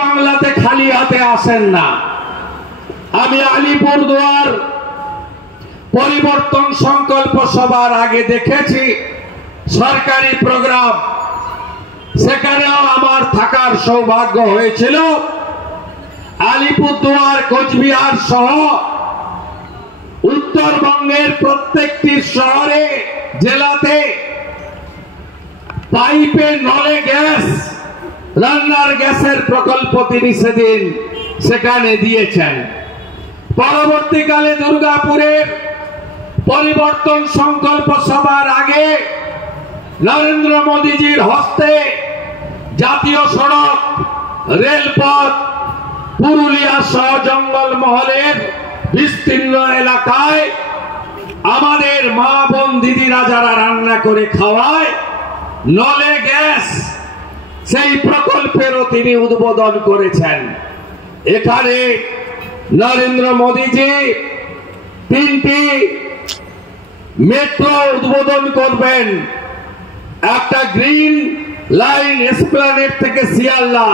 বাংলাতে খালি হাতে আসেন না। আমি আলিপুরদুয়ার পরিবর্তন সংকল্প সভার আগে দেখেছি সরকারি প্রোগ্রাম, সেখানেও আমার থাকার সৌভাগ্য হয়েছিল। আলিপুরদুয়ার, কোচবিহার সহ উত্তরবঙ্গের প্রত্যেকটি শহরে, জেলাতে পাইপে নলে গ্যাস, রান্নার গ্যাসের প্রকল্প তিনি সেদিন সেখানে দিয়েছেন। পরবর্তীকালে দুর্গাপুরের পরিবর্তন সংকল্প সভার আগে নরেন্দ্র মোদীজির হস্তে জাতীয় সড়ক, রেলপথ, পুরুলিয়া সহ জঙ্গলমহলের বিস্তীর্ণ এলাকায় আমাদের মা বোন দিদিরা যারা রান্না করে খাওয়ায় নলে গ্যাস, সেই প্রকল্পেরও তিনি উদ্বোধন করেছেন। এখানে নরেন্দ্র মোদীজি 3টি মেট্রো উদ্বোধন করবেন। একটা গ্রিন লাইন এসপ্ল্যানেড থেকে শিয়ালদা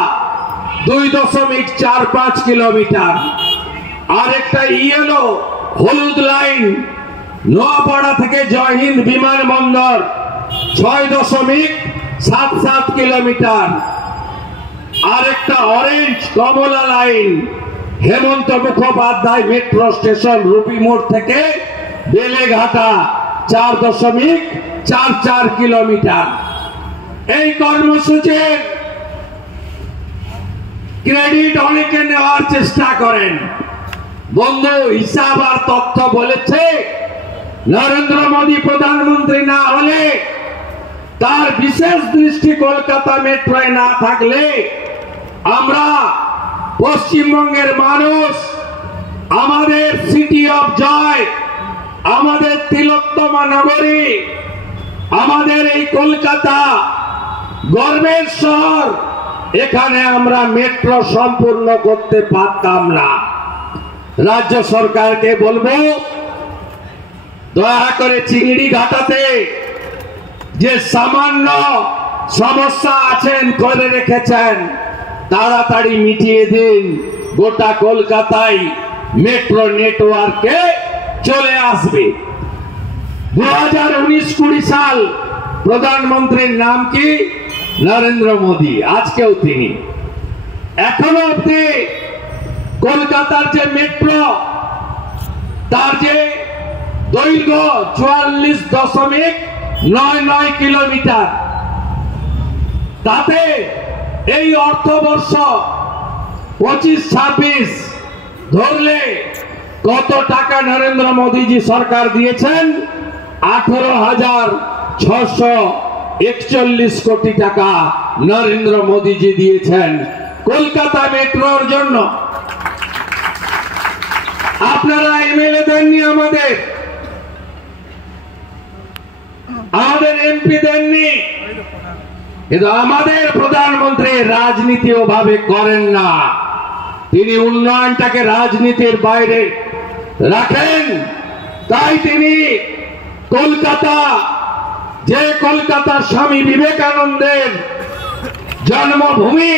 2.45 কিলোমিটার, আর একটা ইয়েলো হলুদ লাইন নোয়াপাড়া থেকে জয়হিন্দ বিমানবন্দর 6.77 কিলোমিটার, আর একটা অরেঞ্জ কমলা line Hemanta Mukhopadhyay metro station রুপিমোড় থেকে বেলেঘাটা 4.44 কিলোমিটার। এই কর্মসূচির ক্রেডিট অনেকে নেওয়ার চেষ্টা করেন। বন্ধু, হিসাব আর তথ্য বলেছে নরেন্দ্র মোদী প্রধানমন্ত্রী না হলে, তার বিশেষ দৃষ্টি কলকাতা মেট্রোয় না থাকলে আমরা পশ্চিমবঙ্গের মানুষ আমাদের সিটি অফ জয়, আমাদের তিলোত্তমা নগরী, আমাদের এই কলকাতা গর্বের শহর, এখানে আমরা মেট্রো সম্পূর্ণ করতে পারতাম না। রাজ্য সরকারকে বলবো, দয়া করে চিংড়ি ঘাটাতে যে সামান্য সমস্যা আছেন করে রেখেছেন, তাড়াতাড়ি মিটিয়ে দিন। গোটা কলকাতায় মেট্রো নেটওয়ার্কে চলে আসবে। 2019-20 সাল প্রধানমন্ত্রীর নাম কি? নরেন্দ্র মোদী। আজকেও তিনি। এখনো অব্দি কলকাতার যে মেট্রো, তার যে দৈর্ঘ্য 44.99 কিলোমিটার, তাতে এই অর্থবর্ষ 25-26 ধরলে কত টাকা নরেন্দ্র মোদীজি সরকার দিয়েছেন? 18,641 কোটি টাকা নরেন্দ্র মোদীজি দিয়েছেন কলকাতা মেট্রোর জন্য। আপনারা এমএলএ দেননি, আমাদের এমপি দেননি, কিন্তু আমাদের প্রধানমন্ত্রী রাজনীতি ওভাবে করেন না। তিনি উন্নয়নটাকে রাজনীতির বাইরে রাখেন। তাই তিনি কলকাতা, যে কলকাতা স্বামী বিবেকানন্দের জন্মভূমি,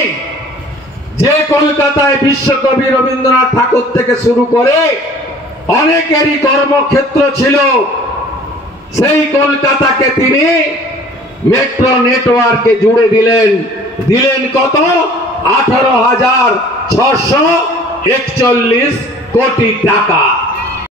যে কলকাতায় বিশ্বকবি রবীন্দ্রনাথ ঠাকুর থেকে শুরু করে অনেকেরই কর্মক্ষেত্র ছিল, সেই কলকাতাকে তিনি মেট্রো নেটওয়ার্কে জুড়ে দিলেন কত? 18,641 কোটি টাকা।